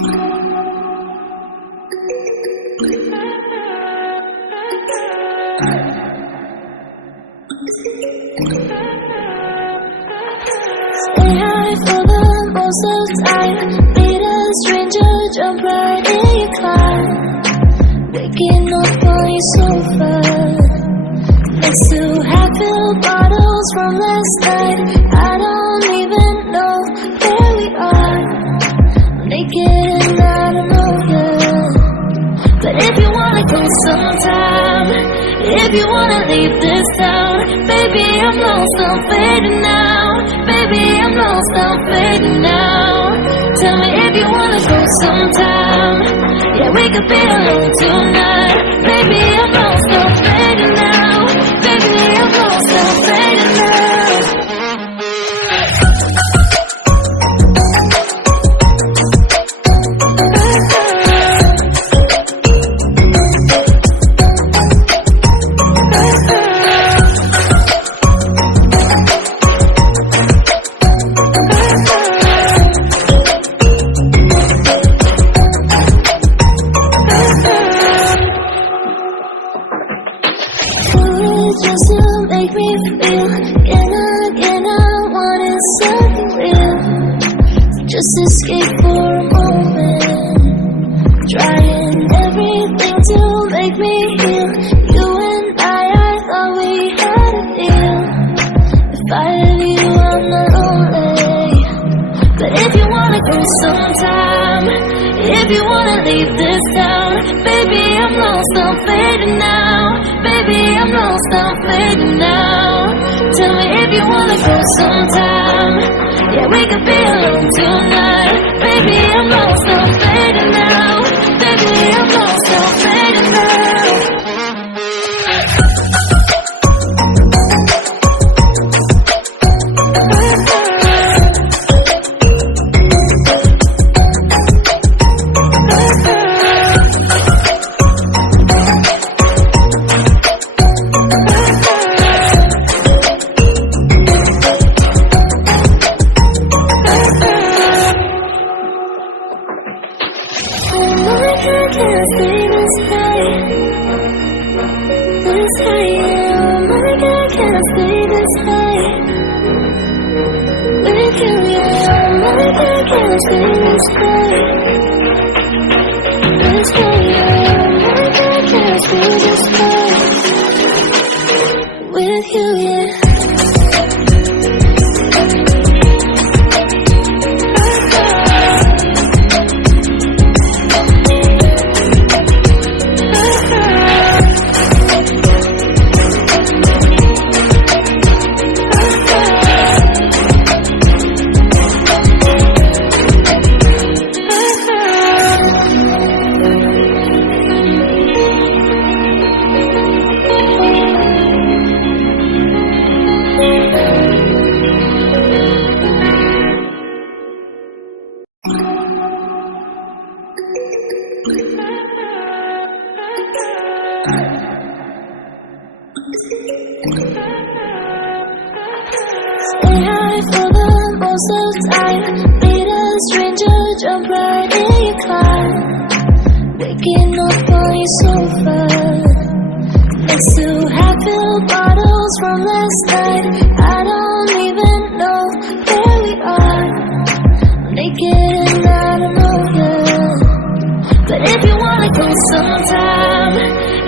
Stay high for the most of the time. Meet a stranger, jump right in your car. Waking up on your sofa next to half-filled bottles from last night. I don't even know where we are. Naked and I don't know you. But if you wanna go sometime, if you wanna leave this town, baby, I'm lost, I'm fading now. Baby, I'm lost, I'm fading now. Tell me if you wanna go sometime. Yeah, we could be alone tonight. Baby, I'm lost, I'm fading now. Baby, I'm lost, I'm fading now. Just to make me feel again, I wanted something real. Just escape for a moment, trying everything to make me heal. You and I thought we had a deal. If I leave you, I'm not lonely. But if you wanna go sometime, if you wanna leave this town, baby, I'm lost, I'm fading now. Baby, I'm lost, I'm fading now. Tell me if you wanna go sometime. Yeah, we could be alone tonight. Baby, I'm lost, I'm fading now. Baby, I'm lost, I'm fading now. With you, yeah. Stay high for the most of the time. Meet a stranger, jump right in your car. Waking up on your sofa next to half-filled bottles from last night. I don't even know where we are. Naked and I don't know you. But if you wanna go sometime,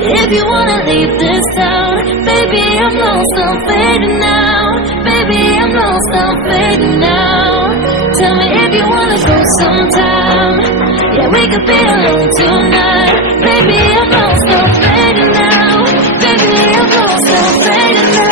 if you wanna leave this town, baby, I'm lost, I'm fading now. Baby, I'm lost, I'm fading now. Tell me if you wanna go sometime. Yeah, we could be alone tonight. Baby, I'm lost, I'm fading now. Baby, I'm lost, I'm fading now.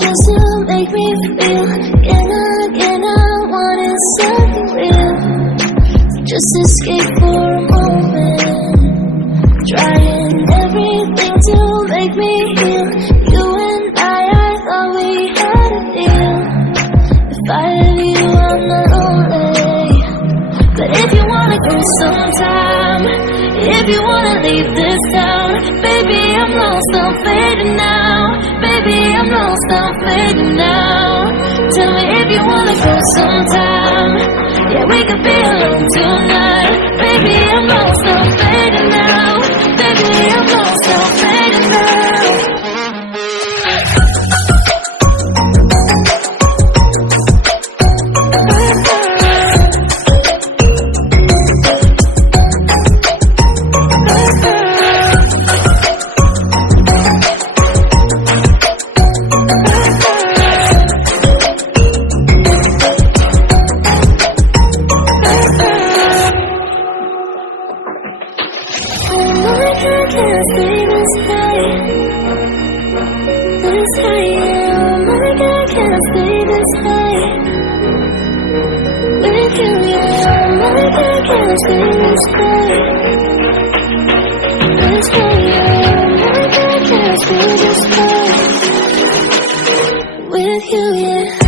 Just to make me feel again, I wanted something real. Just escape for a moment, try to make me heal. You and I thought we had a deal. If I leave you, I'm not lonely. But if you wanna go sometime, if you wanna leave this town, baby, I'm lost, I'm fading now. Baby, I'm lost, I'm fading now. Tell me if you wanna go sometime. Yeah, we could be alone tonight. Baby, I'm lost, I'm fading now. Baby, I'm lost, I'm fading now. With you, yeah.